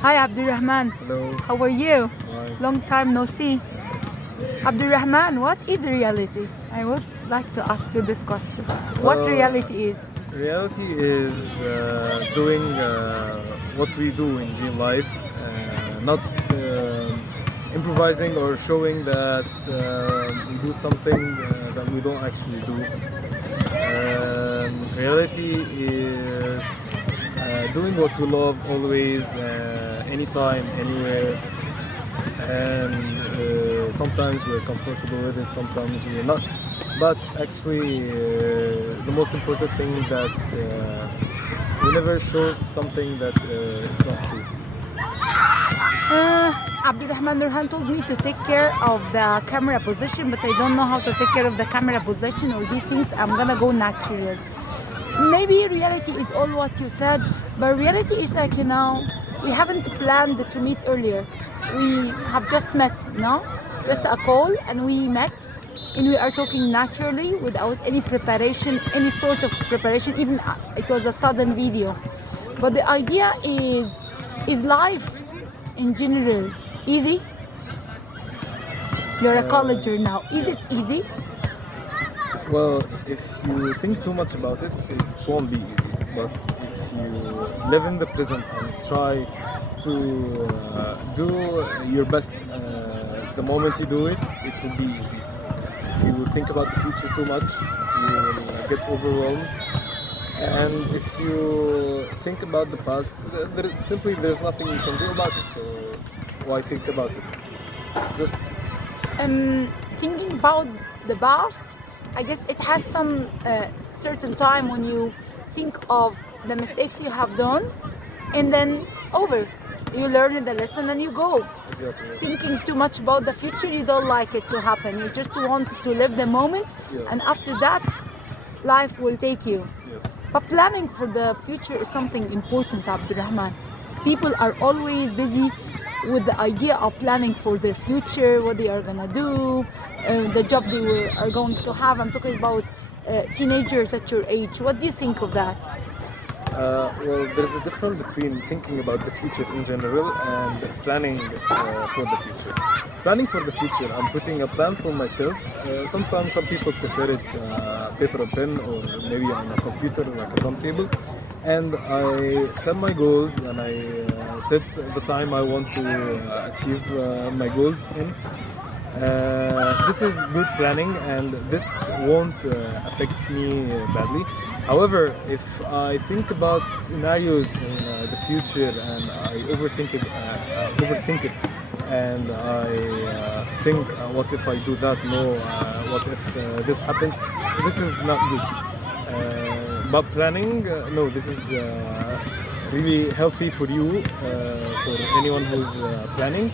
Hi Abdurrahman. Hello. How are you? Hi. Long time no see. Abdurrahman, what is reality? I would like to ask you this question. What reality is? Reality is doing what we do in real life, not improvising or showing that we do something that we don't actually do. Reality is doing what we love always, anytime, anywhere, and sometimes we're comfortable with it, sometimes we're not. But actually, the most important thing is that we never show something that is not true. Abdurrahman Nurhan told me to take care of the camera position, but I don't know how to take care of the camera position or these things. I'm gonna go natural. Maybe reality is all what you said, but reality is like, we haven't planned to meet earlier. We have just met, just a call, and we met, and we are talking naturally without any preparation, any sort of preparation. Even it was a sudden video. But the idea is life in general easy? You're a colleger now. Is it easy? Well, if you think too much about it, it won't be easy. But if you live in the present and try to do your best the moment you do it, it will be easy. If you think about the future too much, you will get overwhelmed. And if you think about the past, there's nothing you can do about it. So why think about it? Just thinking about the past, I guess it has some certain time when you think of the mistakes you have done, and then over. You learn the lesson and you go. exactly. Thinking too much about the future, you don't like it to happen. You just want to live the moment, Yeah. and after that, life will take you. Yes. But planning for the future is something important, Abdurrahman. People are always busy with the idea of planning for their future, what they are gonna do, the job they are going to have. I'm talking about teenagers at your age. What do you think of that? Well, there's a difference between thinking about the future in general and planning for the future. Planning for the future, I'm putting a plan for myself. Sometimes some people prefer it paper and pen, or maybe on a computer like a timetable. And I set my goals, and I set the time I want to achieve my goals in. This is good planning, and this won't affect me badly. However, if I think about scenarios in the future and I overthink it, and I think, what if I do that? No, what if this happens? This is not good. But planning, no, this is really healthy for you, for anyone who's planning.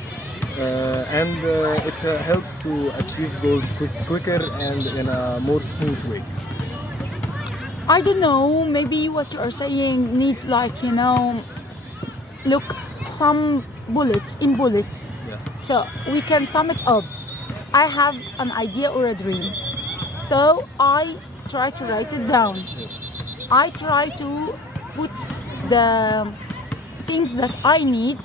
And it helps to achieve goals quicker and in a more smooth way. I don't know, maybe what you are saying needs look, some bullets. Yeah. So we can sum it up. I have an idea or a dream. So I try to write it down. Yes. I try to put the things that I need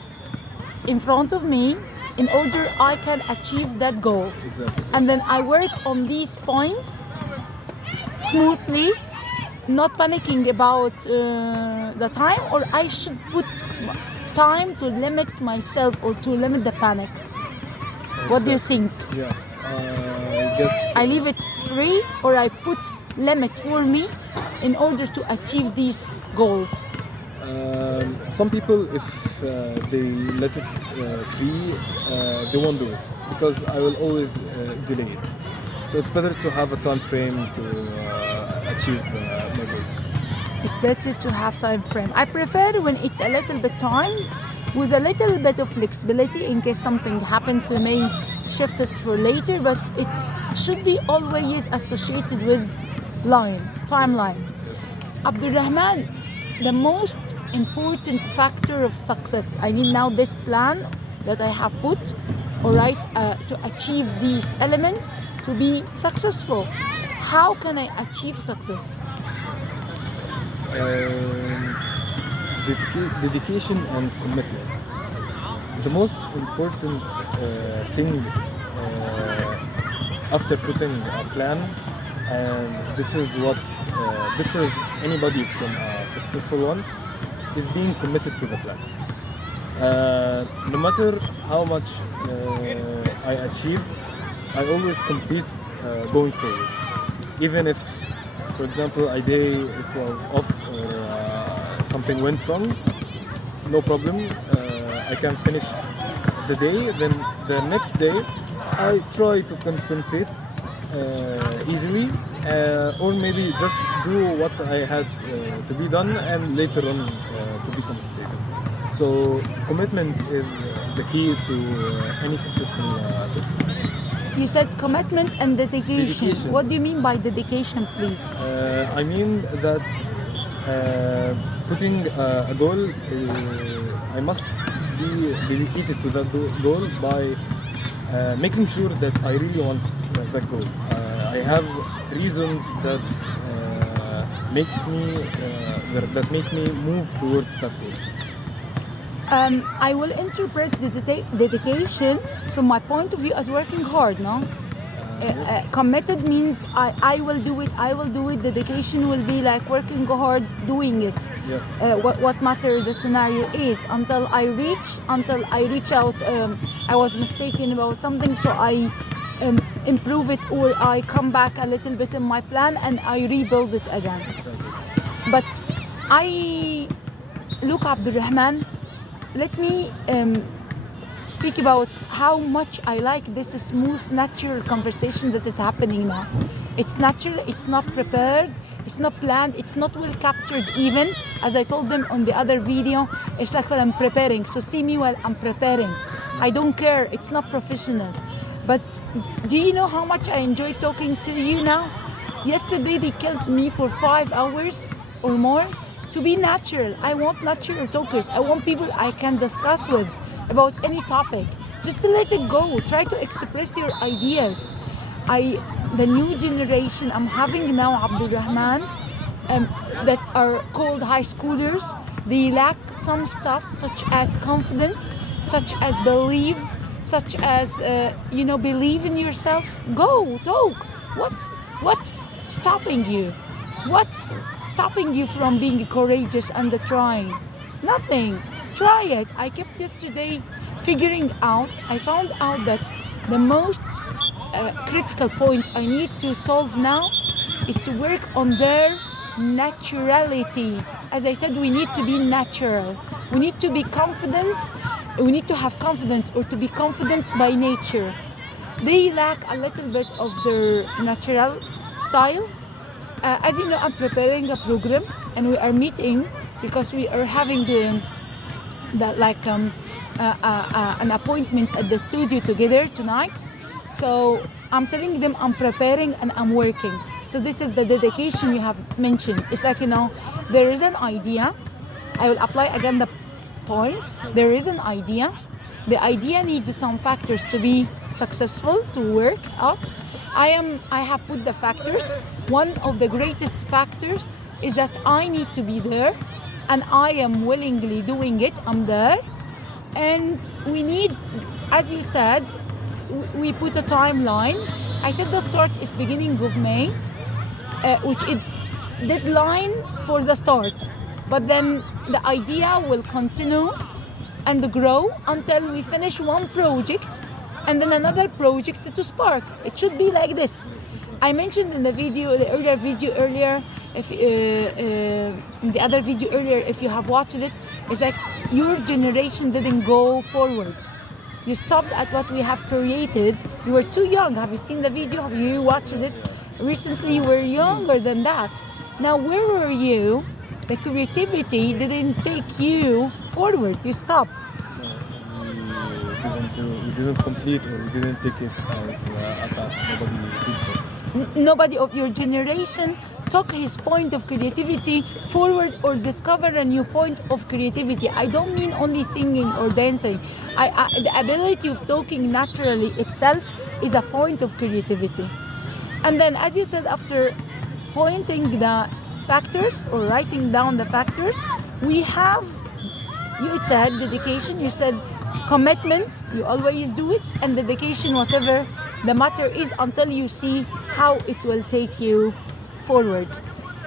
in front of me in order I can achieve that goal. Exactly. And then I work on these points smoothly, not panicking about the time, or I should put time to limit myself or to limit the panic. What do you think? Yeah. I guess. I leave it free, or I put limit for me in order to achieve these goals? Some people, if they let it free, they won't do it, because I will always delay it. So it's better to have a time frame to achieve my goals. It's better to have time frame. I prefer when it's a little bit time with a little bit of flexibility in case something happens. We may shift it for later, but it should be always associated with timeline. Yes. Abdurrahman, the most important factor of success, I need now this plan that I have put, all right, to achieve these elements to be successful. How can I achieve success? Dedication and commitment. the most important thing after putting a plan, and this is what differs anybody from a successful one, is being committed to the plan. No matter how much I achieve, I always complete going forward. Even if, for example, a day it was off or something went wrong, no problem. I can finish the day. Then the next day, I try to compensate easily, or maybe just do what I had to be done, and later on to be compensated. So commitment is the key to any successful person. You said commitment and dedication. Dedication. What do you mean by dedication, please? I mean that putting a goal, I must be dedicated to that goal by making sure that I really want that goal. I have reasons that make me move towards that goal. I will interpret the dedication from my point of view as working hard, no? Yes. Committed means I will do it, I will do it. Dedication will be like working hard, doing it. Yeah. What matter the scenario is, until I reach out. I was mistaken about something, so I improve it, or I come back a little bit in my plan and I rebuild it again. Exactly. But look, Abdulrahman, let me speak about how much I like this smooth, natural conversation that is happening now. It's natural, it's not prepared, it's not planned, it's not well captured even. As I told them on the other video, it's like when I'm preparing. So see me while I'm preparing. I don't care, it's not professional. But do you know how much I enjoy talking to you now? Yesterday they killed me for 5 hours or more to be natural. I want natural talkers. I want people I can discuss with about any topic. Just to let it go. Try to express your ideas. The new generation I'm having now, Abdulrahman, that are called high schoolers, they lack some stuff such as confidence, such as belief, such as believe in yourself. Go talk. What's stopping you? What's stopping you from being courageous and trying? Nothing. Try it. I kept yesterday figuring out. I found out that the most critical point I need to solve now is to work on their naturality. As I said, we need to be natural. We need to be confident. We need to have confidence, or to be confident by nature. They lack a little bit of their natural style. As you know, I'm preparing a program, and we are meeting because we are having an appointment at the studio together tonight. So I'm telling them I'm preparing and I'm working. So this is the dedication you have mentioned. It's like, there is an idea. I will apply again the points. There is an idea. The idea needs some factors to be successful, to work out. I have put the factors. One of the greatest factors is that I need to be there, and I am willingly doing it. I'm there. And we need, as you said, we put a timeline. I said the start is beginning of May, which is deadline for the start. But then the idea will continue and grow until we finish one project and then another project to spark. It should be like this. I mentioned in the other video earlier, if you have watched it, it's like your generation didn't go forward. You stopped at what we have created. You were too young. Have you seen the video? Have you watched it? Recently, you were younger than that. Now, where were you? The creativity didn't take you forward. You stopped. We didn't complete, or we didn't take it as a path. Nobody did so. Nobody of your generation took his point of creativity forward or discover a new point of creativity. I don't mean only singing or dancing. The ability of talking naturally itself is a point of creativity. And then, as you said, after pointing the factors or writing down the factors, we have, you said dedication, you said commitment, you always do it, and dedication, whatever the matter is, until you see how it will take you forward,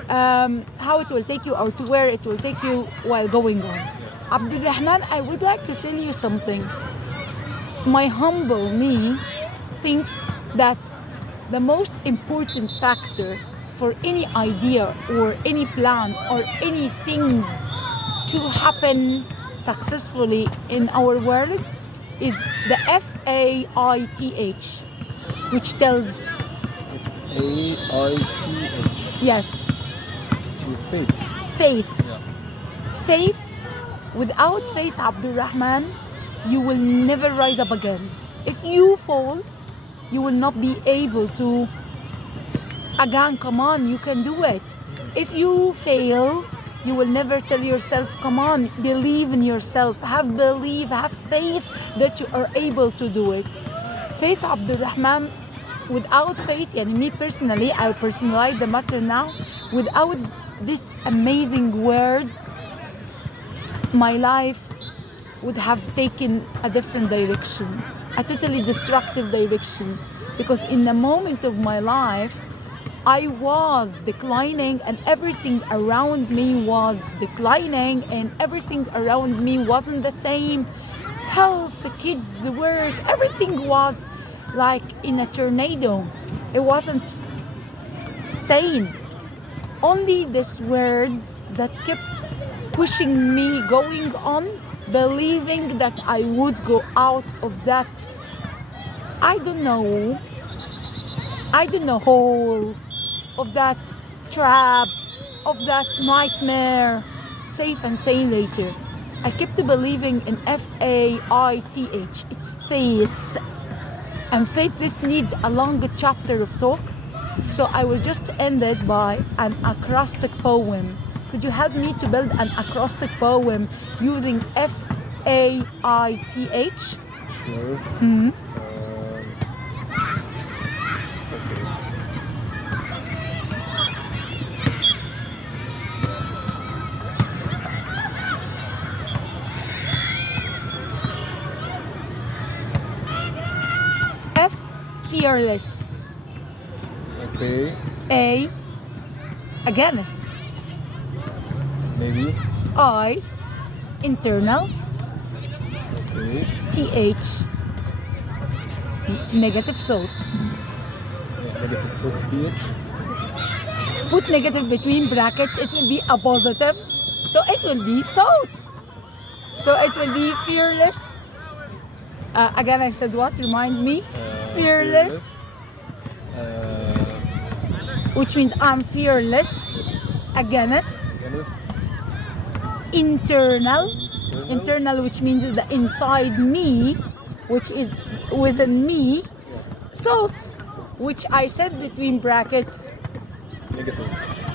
how it will take you, or to where it will take you while going on. Abdul Rahman, I would like to tell you something. My humble me thinks that the most important factor for any idea or any plan or anything to happen successfully in our world is the FAITH, which tells FAITH. yes, She's faith. faith. Faith. Without faith, Abdul Rahman, you will never rise up again. If you fall, you will not be able to again, come on, you can do it. If you fail, you will never tell yourself, come on, believe in yourself, have belief, have faith that you are able to do it. Faith, Abdul Rahman, without faith, and me personally, I'll personalize the matter now, without this amazing word, my life would have taken a different direction, a totally destructive direction, because in the moment of my life, I was declining and everything around me was declining and everything around me wasn't the same. Health, kids, work, everything was like in a tornado. It wasn't sane. Only this word that kept pushing me going on, believing that I would go out of that, I don't know, hole, of that trap, of that nightmare, safe and sane later. I kept believing in FAITH. It's faith. And faith, this needs a longer chapter of talk. So I will just end it by an acrostic poem. Could you help me to build an acrostic poem using FAITH? Sure. F, fearless. Okay. A, against. Maybe. I, internal. Okay. TH, negative thoughts. Negative thoughts, TH. Put negative between brackets, it will be a positive. So it will be thoughts. So it will be fearless. Again, I said what? Remind me. Fearless. Which means I'm fearless. Against. Against. Internal. Internal, which means the inside me, which is within me. Thoughts, which I said between brackets. Negative.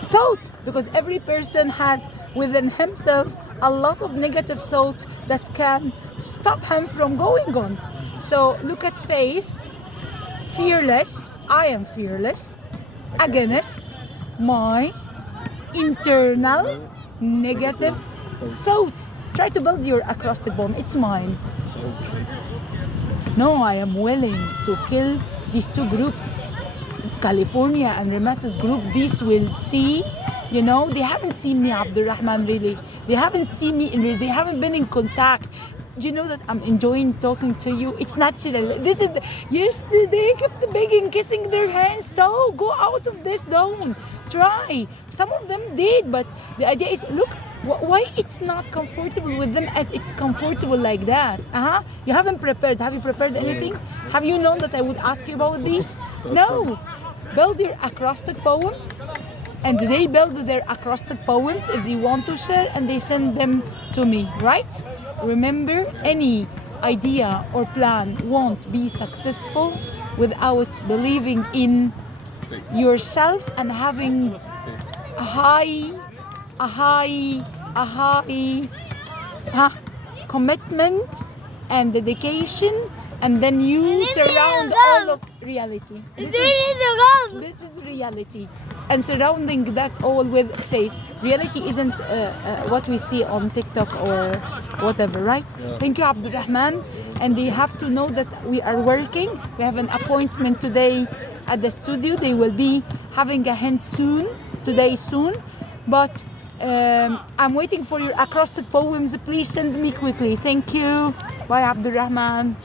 Thoughts, because every person has within himself a lot of negative thoughts that can stop him from going on. So look at faith, fearless, I am fearless, against my internal negative thoughts. Try to build your acrostic poem, it's mine. Okay. No, I am willing to kill these two groups. California and Ramas's group, these will see, you know, they haven't seen me, Abdul Rahman, really. They haven't seen me, they haven't been in contact. Do you know that I'm enjoying talking to you? It's natural. This is, yesterday kept begging, kissing their hands. So go out of this zone. Try. Some of them did, but the idea is, look, why it's not comfortable with them as it's comfortable like that? You haven't prepared. Have you prepared anything? Have you known that I would ask you about this? No. Build your acrostic poem, and they build their acrostic poems if they want to share, and they send them to me, right? Remember, any idea or plan won't be successful without believing in yourself and having a high commitment and dedication, and then you surround all of reality. This is reality, and surrounding that all with faith. Reality isn't what we see on TikTok or whatever, right? Yeah. Thank you, Abdulrahman. And they have to know that we are working. We have an appointment today at the studio. They will be having a hint soon, soon. But I'm waiting for your acrostic poems. Please send me quickly. Thank you. Bye, Abdulrahman.